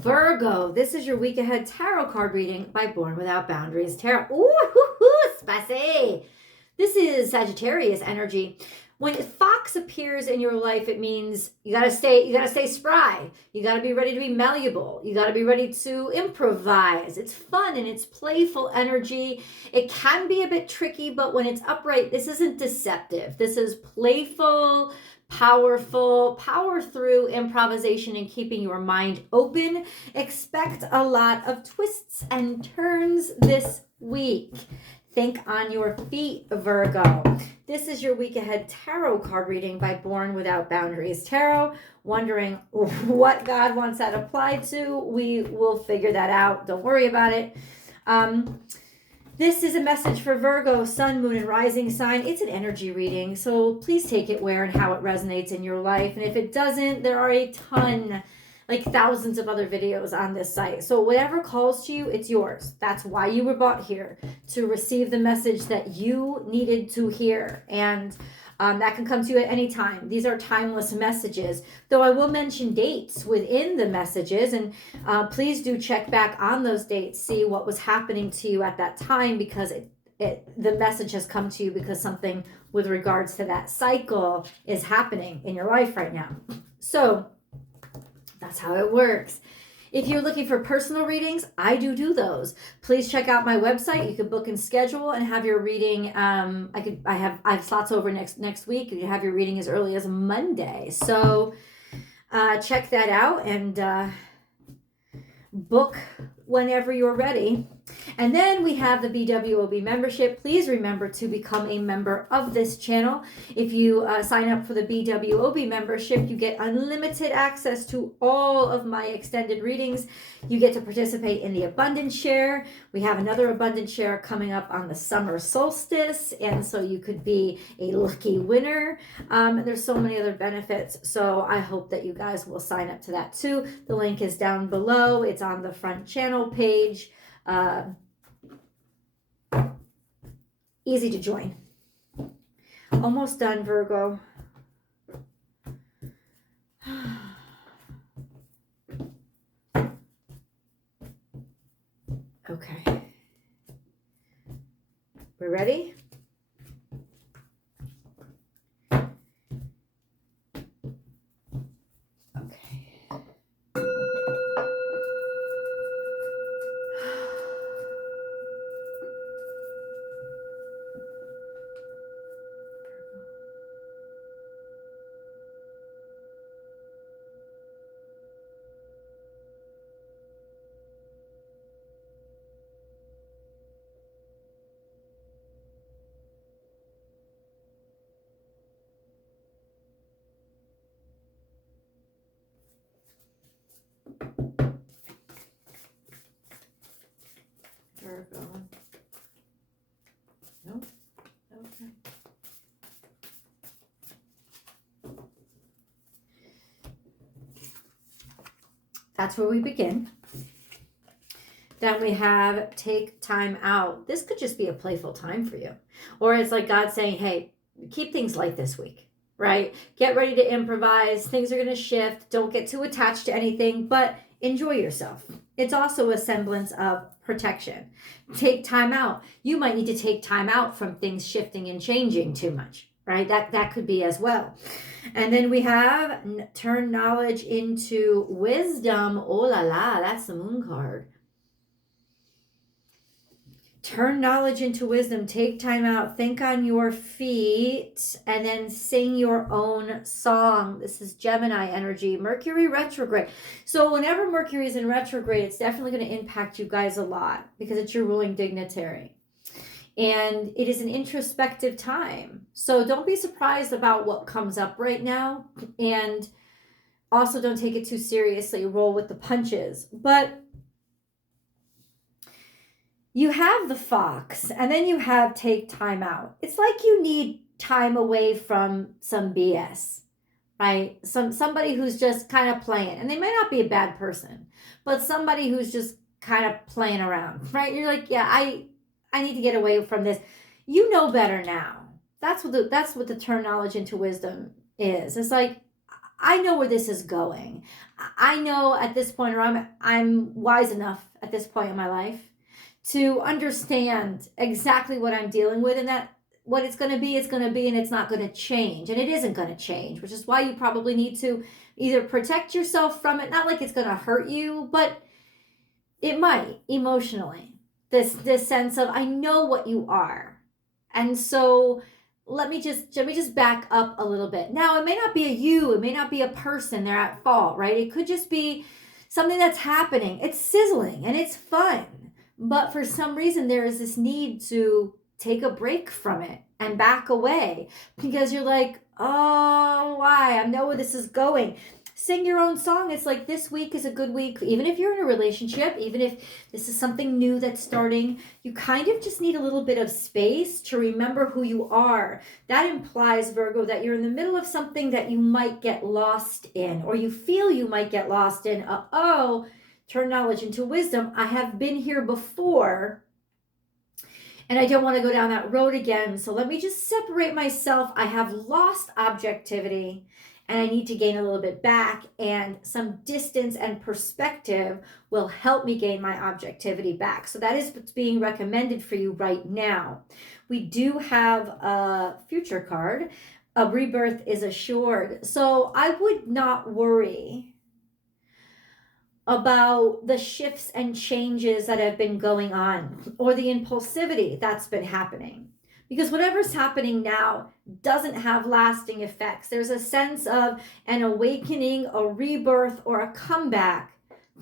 Virgo, this is your week ahead tarot card reading by Born Without Boundaries Tarot. Ooh, spicy. This is Sagittarius energy. When fox appears in your life, it means you gotta stay spry. You gotta be ready to be malleable. You gotta be ready to improvise. It's fun and it's playful energy. It can be a bit tricky, but when it's upright, this isn't deceptive. This is playful, powerful, power through improvisation and keeping your mind open. Expect a lot of twists and turns this week. Think on your feet, Virgo. This is your week ahead tarot card reading by Born Without Boundaries Tarot. Wondering what God wants that applied to? We will figure that out. Don't worry about it. This is a message for Virgo, sun, moon, and rising sign. It's an energy reading, so please take it where and how it resonates in your life. And if it doesn't, there are a ton, like thousands of other videos on this site. So whatever calls to you, it's yours. That's why you were brought here, to receive the message that you needed to hear. And that can come to you at any time. These are timeless messages, though I will mention dates within the messages. And please do check back on those dates, see what was happening to you at that time, because the message has come to you because something with regards to that cycle is happening in your life right now. So that's how it works. If you're looking for personal readings, I do those. Please check out my website. You can book and schedule and have your reading. I have slots over next week. You have your reading as early as Monday. So check that out and book whenever you're ready. And then we have the BWOB membership. Please remember to become a member of this channel. If you sign up for the BWOB membership, you get unlimited access to all of my extended readings. You get to participate in the abundance share. We have another abundance share coming up on the summer solstice, and so you could be a lucky winner. There's so many other benefits, so I hope that you guys will sign up to that too. The link is down below. It's on the front channel page. Easy to join. Almost done, Virgo. Okay. We're ready? Virgo. Nope. Okay. That's where we begin. Then we have take time out. This could just be a playful time for you. Or it's like God saying, hey, keep things light this week, right? Get ready to improvise. Things are going to shift. Don't get too attached to anything, but enjoy yourself. It's also a semblance of protection. Take time out. You might need to take time out from things shifting and changing too much, right? That could be as well. And then we have turn knowledge into wisdom. Oh la la, that's the moon card. Turn knowledge into wisdom. Take time out. Think on your feet and then sing your own song. This is Gemini energy. Mercury retrograde. So whenever Mercury is in retrograde, it's definitely going to impact you guys a lot because it's your ruling dignitary. And it is an introspective time. So don't be surprised about what comes up right now. And also don't take it too seriously. Roll with the punches. But you have the fox, and then you have take time out. It's like you need time away from some BS, right? Somebody who's just kind of playing, and they might not be a bad person, but somebody who's just kind of playing around, right? You're like, yeah, I need to get away from this. You know better now. That's what the turn knowledge into wisdom is. It's like, I know where this is going. I know at this point, or I'm wise enough at this point in my life to understand exactly what I'm dealing with, and that what it's going to be, it's going to be, and it's not going to change, and it isn't going to change, which is why you probably need to either protect yourself from it, not like it's going to hurt you, but it might emotionally. This sense of, I know what you are, and so let me just back up a little bit. Now, it may not be a you, it may not be a person they're at fault, right? It could just be something that's happening. It's sizzling and it's fun, but for some reason there is this need to take a break from it and back away because you're like, oh, why? I know where this is going. Sing your own song. It's like, this week is a good week. Even if you're in a relationship, even if this is something new that's starting, you kind of just need a little bit of space to remember who you are. That implies, Virgo, that you're in the middle of something that you might get lost in, or you feel you might get lost in. Turn knowledge into wisdom. I have been here before, and I don't want to go down that road again. So let me just separate myself. I have lost objectivity, and I need to gain a little bit back, and some distance and perspective will help me gain my objectivity back. So that is what's being recommended for you right now. We do have a future card. A rebirth is assured. So I would not worry about the shifts and changes that have been going on, or the impulsivity that's been happening. Because whatever's happening now doesn't have lasting effects. There's a sense of an awakening, a rebirth, or a comeback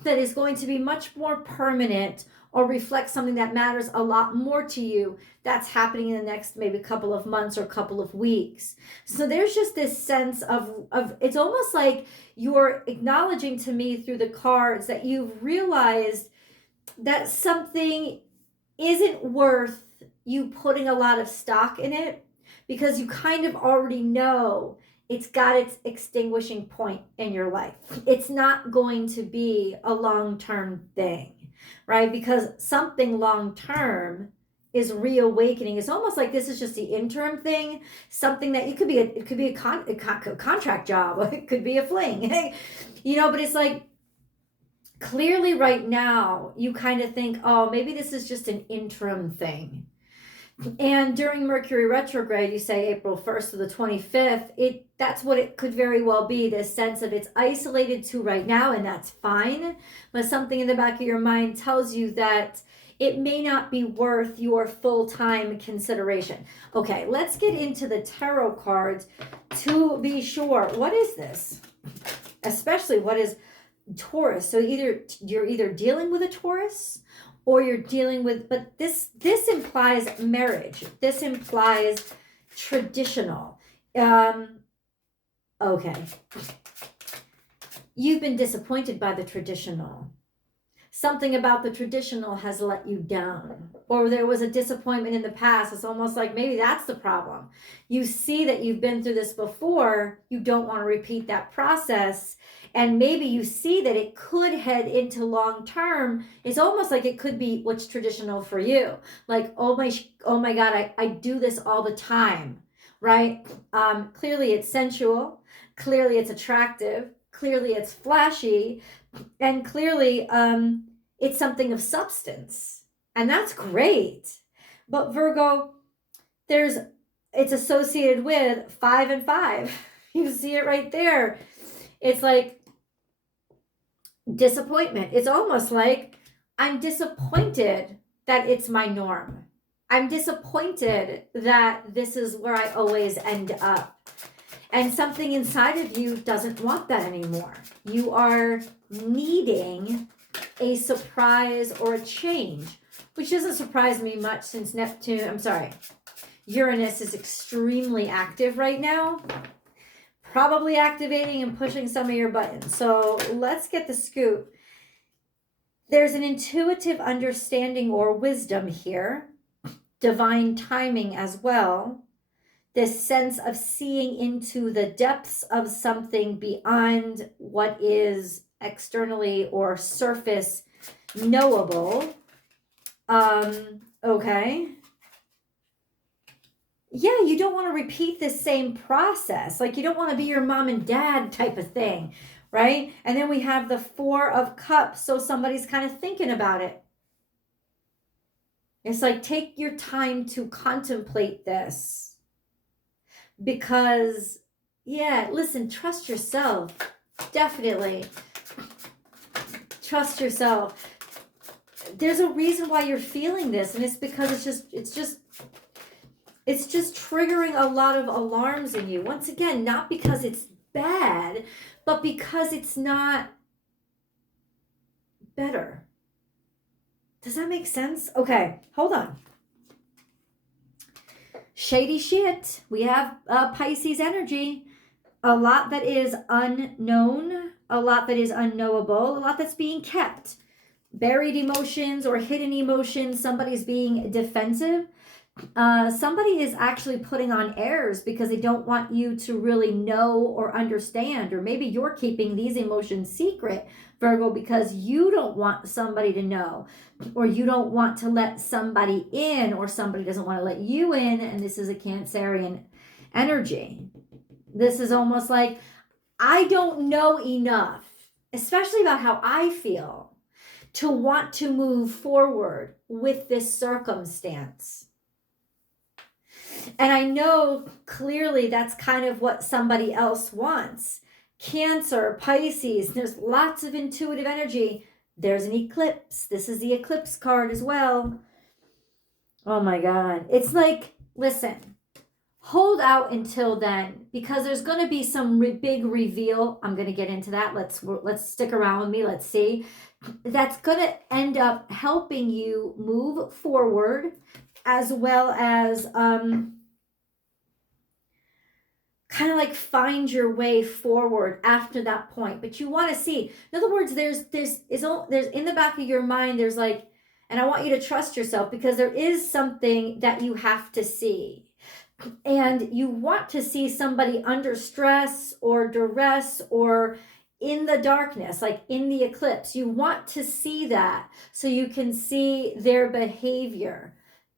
that is going to be much more permanent, or reflect something that matters a lot more to you, that's happening in the next maybe couple of months or couple of weeks. So there's just this sense of it's almost like you're acknowledging to me through the cards that you've realized that something isn't worth you putting a lot of stock in it, because you kind of already know it's got its extinguishing point in your life. It's not going to be a long-term thing, right? Because something long-term is reawakening. It's almost like this is just the interim thing, something that it could be a contract job, it could be a fling, but it's like, clearly right now you kind of think, oh, maybe this is just an interim thing. And during Mercury retrograde, you say April 1st to the 25th, that's what it could very well be, this sense of it's isolated to right now, and that's fine. But something in the back of your mind tells you that it may not be worth your full-time consideration. Okay, let's get into the tarot cards to be sure. What is this? Especially what is Taurus? So you're either dealing with a Taurus, or you're dealing with, but this implies marriage. This implies traditional. Okay. You've been disappointed by the traditional. Something about the traditional has let you down, or there was a disappointment in the past. It's almost like maybe that's the problem. You see that you've been through this before. You don't want to repeat that process. And maybe you see that it could head into long term. It's almost like it could be what's traditional for you. Like, oh my God, I do this all the time, right? Clearly it's sensual. Clearly it's attractive. Clearly it's flashy. And clearly it's something of substance. And that's great. But Virgo, it's associated with 5 and 5. You see it right there. It's like disappointment. It's almost like I'm disappointed that it's my norm. I'm disappointed that this is where I always end up. And something inside of you doesn't want that anymore. You are needing a surprise or a change, which doesn't surprise me much since Uranus is extremely active right now. Probably activating and pushing some of your buttons. So let's get the scoop. There's an intuitive understanding or wisdom here, divine timing as well. This sense of seeing into the depths of something beyond what is externally or surface knowable. Okay. yeah, you don't want to repeat the same process. Like you don't want to be your mom and dad type of thing, right? And then we have the Four of Cups. So somebody's kind of thinking about it. It's like, take your time to contemplate this. Because, yeah, listen, trust yourself. Definitely. Trust yourself. There's a reason why you're feeling this, and it's because it's just triggering a lot of alarms in you. Once again, not because it's bad, but because it's not better. Does that make sense? Okay, hold on. Shady shit. We have Pisces energy. A lot that is unknown, a lot that is unknowable, a lot that's being kept. Buried emotions or hidden emotions. Somebody's being defensive. Somebody is actually putting on airs because they don't want you to really know or understand, or maybe you're keeping these emotions secret, Virgo, because you don't want somebody to know, or you don't want to let somebody in, or somebody doesn't want to let you in. And this is a Cancerian energy. This is almost like, I don't know enough, especially about how I feel, to want to move forward with this circumstance. And I know clearly that's kind of what somebody else wants. Cancer, Pisces, there's lots of intuitive energy. There's an eclipse. This is the eclipse card as well. Oh my God. It's like, listen, hold out until then, because there's going to be some big reveal. I'm going to get into that. Let's stick around with me. Let's see. That's going to end up helping you move forward, as well as kind of like find your way forward after that point. But you want to see, in other words, there's in the back of your mind, there's like, and I want you to trust yourself, because there is something that you have to see. And you want to see somebody under stress or duress or in the darkness, like in the eclipse. You want to see that so you can see their behavior.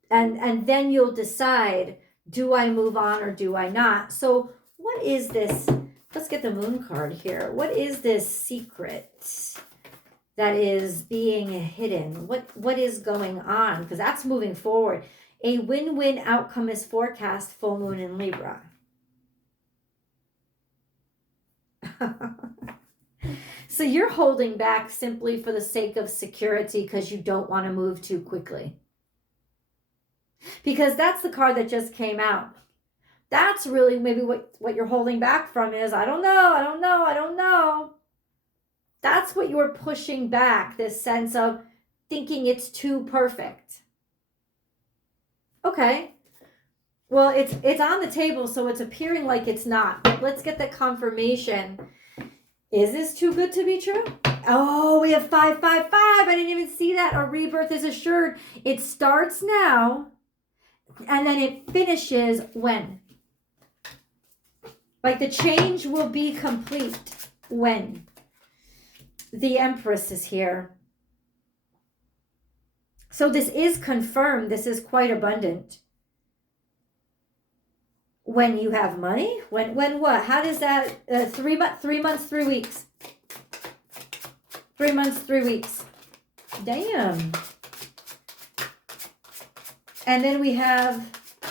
And then you'll decide, do I move on or do I not? So what is this? Let's get the Moon card here. What is this secret that is being hidden? What is going on? Because that's moving forward. A win-win outcome is forecast, full moon in Libra. So you're holding back simply for the sake of security, because you don't want to move too quickly. Because that's the card that just came out. That's really maybe what you're holding back from is, I don't know. That's what you're pushing back, this sense of thinking it's too perfect. Okay. Well, it's on the table, so it's appearing like it's not. But let's get the confirmation. Is this too good to be true? Oh, we have 555. I didn't even see that. A rebirth is assured. It starts now, and then it finishes when? Like the change will be complete when? The Empress is here. So this is confirmed. This is quite abundant. When you have money? When what? How does that? 3 months, 3 weeks. 3 months, 3 weeks. Damn. And then we have,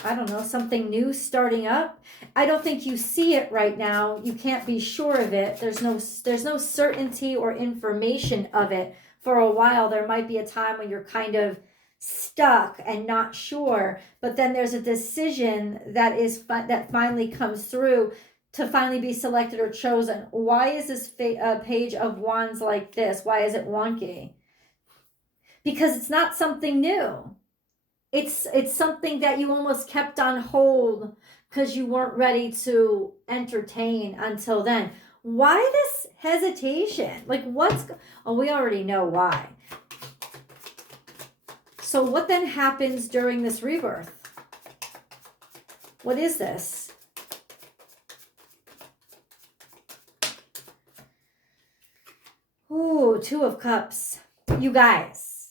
I don't know, something new starting up. I don't think you see it right now. You can't be sure of it. There's no certainty or information of it. For a while, there might be a time when you're kind of stuck and not sure, but then there's a decision that finally comes through to finally be selected or chosen. Why is this page of wands like this? Why is it wonky? Because it's not something new. It's something that you almost kept on hold because you weren't ready to entertain until then. Why this hesitation? Like we already know why. So what then happens during this rebirth? What is this? Ooh, 2 of Cups. You guys.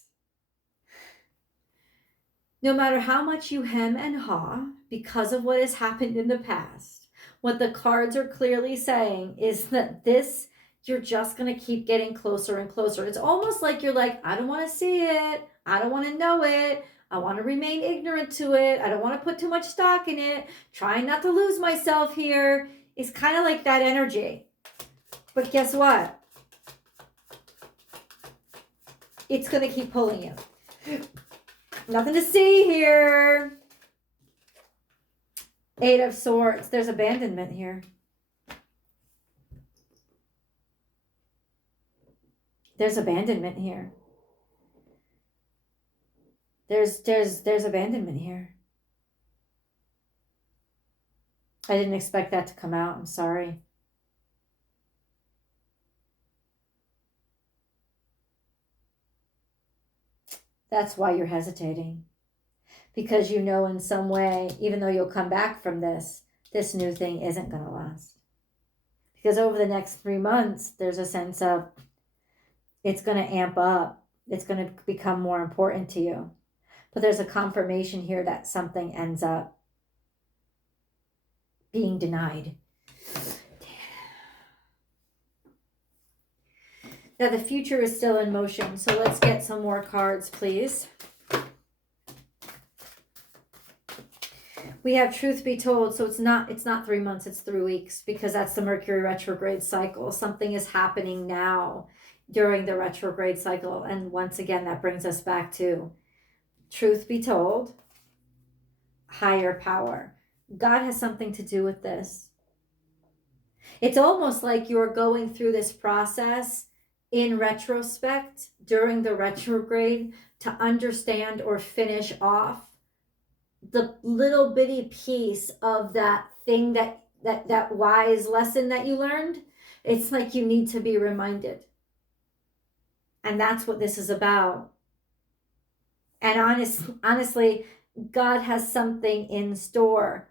No matter how much you hem and haw because of what has happened in the past, what the cards are clearly saying is that this, you're just going to keep getting closer and closer. It's almost like you're like, I don't want to see it. I don't want to know it. I want to remain ignorant to it. I don't want to put too much stock in it. Trying not to lose myself here. It's kind of like that energy. But guess what? It's going to keep pulling you. Nothing to see here. 8 of Swords. There's abandonment here. There's abandonment here. There's abandonment here. I didn't expect that to come out. I'm sorry. That's why you're hesitating. Because you know in some way, even though you'll come back from this new thing isn't going to last. Because over the next 3 months, there's a sense of it's going to amp up. It's going to become more important to you. But there's a confirmation here that something ends up being denied. Now the future is still in motion. So let's get some more cards, please. We have truth be told. So it's not 3 months, it's 3 weeks, because that's the Mercury retrograde cycle. Something is happening now during the retrograde cycle. And once again, that brings us back to truth be told, higher power. God has something to do with this. It's almost like you're going through this process in retrospect during the retrograde to understand or finish off the little bitty piece of that thing, that wise lesson that you learned. It's like you need to be reminded. And that's what this is about. And honestly, God has something in store.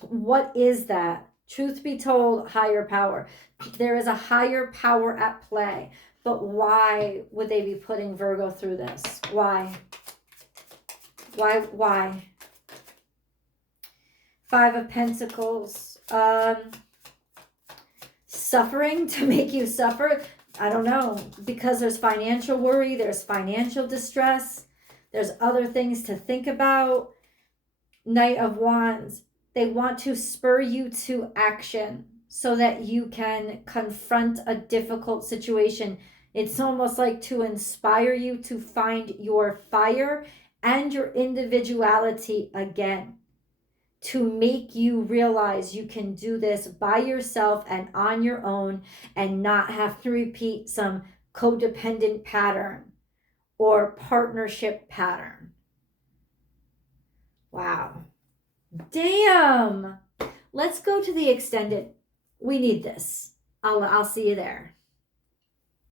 What is that? Truth be told, higher power. There is a higher power at play. But why would they be putting Virgo through this? Why? 5 of Pentacles. Suffering to make you suffer. I don't know. Because there's financial worry. There's financial distress. There's other things to think about. Knight of Wands. They want to spur you to action so that you can confront a difficult situation. It's almost like to inspire you to find your fire and your individuality again. To make you realize you can do this by yourself and on your own and not have to repeat some codependent pattern or partnership pattern. Wow. Damn. Let's go to the extended. We need this. I'll see you there.